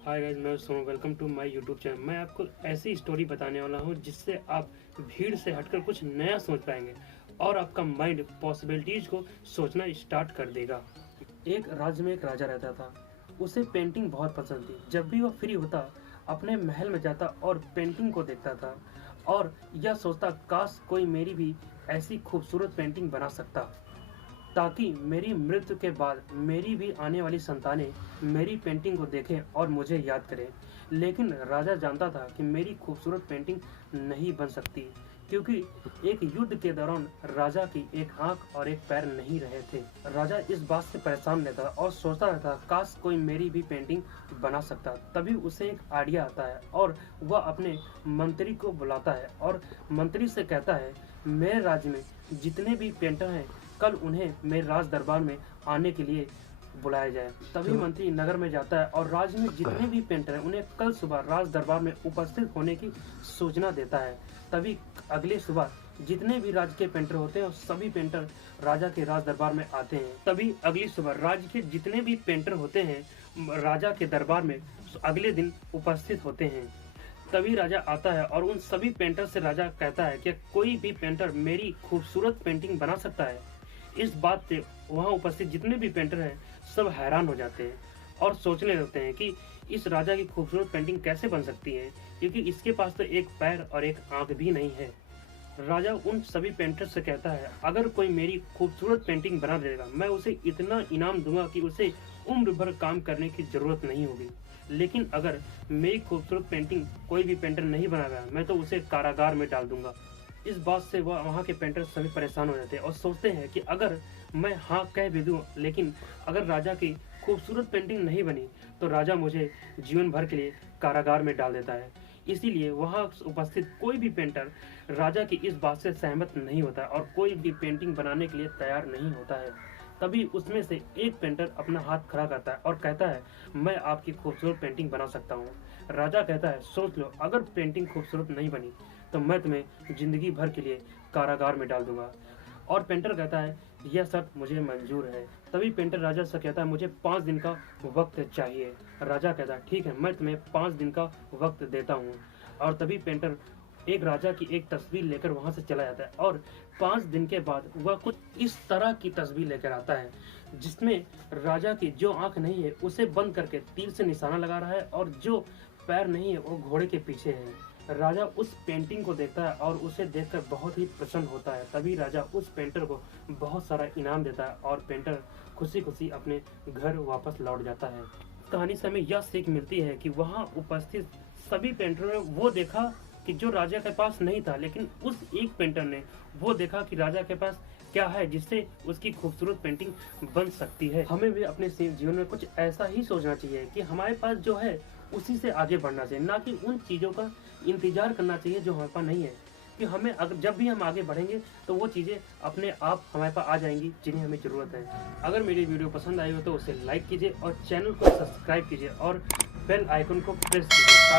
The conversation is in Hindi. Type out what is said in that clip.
हाय गाइस, मैं Sonu. Welcome to my YouTube channel. मैं आपको ऐसी स्टोरी बताने वाला हूँ जिससे आप भीड़ से हटकर कुछ नया सोच पाएंगे और आपका माइंड पॉसिबिलिटीज को सोचना स्टार्ट कर देगा। एक राज्य में एक राजा रहता था। उसे पेंटिंग बहुत पसंद थी। जब भी वह फ्री होता अपने महल में जाता और पेंटिंग को देखता था और यह सोचता, काश कोई मेरी भी ऐसी खूबसूरत पेंटिंग बना सकता ताकि मेरी मृत्यु के बाद मेरी भी आने वाली संतानें मेरी पेंटिंग को देखें और मुझे याद करें। लेकिन राजा जानता था कि मेरी खूबसूरत पेंटिंग नहीं बन सकती, क्योंकि एक युद्ध के दौरान राजा की एक आंख और एक पैर नहीं रहे थे। राजा इस बात से परेशान रहता और सोचता रहता, काश कोई मेरी भी पेंटिंग बना सकता। तभी उसे एक आइडिया आता है और वह अपने मंत्री को बुलाता है और मंत्री से कहता है, मेरे राज्य में जितने भी पेंटर हैं, कल उन्हें मेरे राज दरबार में आने के लिए बुलाया जाए। तभी मंत्री नगर में जाता है और राज्य में जितने भी पेंटर हैं उन्हें कल सुबह राज दरबार में उपस्थित होने की सूचना देता है। तभी अगले सुबह जितने भी राज्य के पेंटर होते हैं सभी पेंटर राजा के राज दरबार में आते हैं। तभी अगली सुबह राज्य के जितने भी पेंटर होते हैं राजा के दरबार में अगले दिन उपस्थित होते हैं। तभी राजा आता है और उन सभी पेंटर से राजा कहता है कि कोई भी पेंटर मेरी खूबसूरत पेंटिंग बना सकता है। इस बात से वहां उपस्थित जितने भी पेंटर हैं सब हैरान हो जाते हैं और सोचने लगते हैं कि इस राजा की खूबसूरत पेंटिंग कैसे बन सकती है, क्योंकि इसके पास तो एक पैर और एक आंख भी नहीं है। राजा उन सभी पेंटर से कहता है, अगर कोई मेरी खूबसूरत पेंटिंग बना देगा मैं उसे इतना इनाम दूंगा कि उसे उम्र भर काम करने की जरूरत नहीं होगी। लेकिन अगर मेरी खूबसूरत पेंटिंग कोई भी पेंटर नहीं बनाएगा मैं तो उसे कारागार में डाल दूंगा। इस बात से वह वहाँ के पेंटर सभी परेशान हो जाते हैं और सोचते हैं कि अगर मैं हाँ कह भी दूँ, लेकिन अगर राजा की खूबसूरत पेंटिंग नहीं बनी तो राजा मुझे जीवन भर के लिए कारागार में डाल देता है। इसीलिए वहाँ उपस्थित कोई भी पेंटर राजा की इस बात से सहमत नहीं होता और कोई भी पेंटिंग बनाने के लिए तैयार नहीं होता है। तभी उसमें से एक पेंटर अपना हाथ खड़ा करता है और कहता है, मैं आपकी खूबसूरत पेंटिंग बना सकता हूँ। राजा कहता है, सोच लो, अगर पेंटिंग खूबसूरत नहीं बनी तो मैं तुम्हें जिंदगी भर के लिए कारागार में डाल दूंगा। और पेंटर कहता है, यह शर्त मुझे मंजूर है। तभी पेंटर राजा से कहता है, मुझे 5 दिन का वक्त चाहिए। राजा कहता है, ठीक है, मैं तुम्हें 5 दिन का वक्त देता हूँ। और तभी पेंटर एक राजा की एक तस्वीर लेकर वहां से चला जाता है और 5 दिन के बाद वह कुछ इस तरह की तस्वीर लेकर आता है जिसमें राजा की जो आंख नहीं है उसे बंद करके तीर से निशाना लगा रहा है और जो पैर नहीं है वो घोड़े के पीछे है। राजा उस पेंटिंग को देखता है और उसे देखकर बहुत ही प्रसन्न होता है। तभी राजा उस पेंटर को बहुत सारा इनाम देता है और पेंटर खुशी खुशी अपने घर वापस लौट जाता है। कहानी से हमें यह सीख मिलती है कि वहाँ उपस्थित सभी पेंटरों ने वो देखा कि जो राजा के पास नहीं था, लेकिन उस एक पेंटर ने वो देखा कि राजा के पास क्या है जिससे उसकी खूबसूरत पेंटिंग बन सकती है। हमें भी अपने जीवन में कुछ ऐसा ही सोचना चाहिए कि हमारे पास जो है उसी से आगे बढ़ना चाहिए, ना कि उन चीज़ों का इंतजार करना चाहिए जो हमारे पास नहीं है। कि हमें अगर जब भी हम आगे बढ़ेंगे तो वो चीज़ें अपने आप हमारे पास आ जाएंगी जिन्हें हमें ज़रूरत है। अगर मेरी वीडियो पसंद आई हो तो उसे लाइक कीजिए और चैनल को सब्सक्राइब कीजिए और बेल आइकन को प्रेस कीजिए।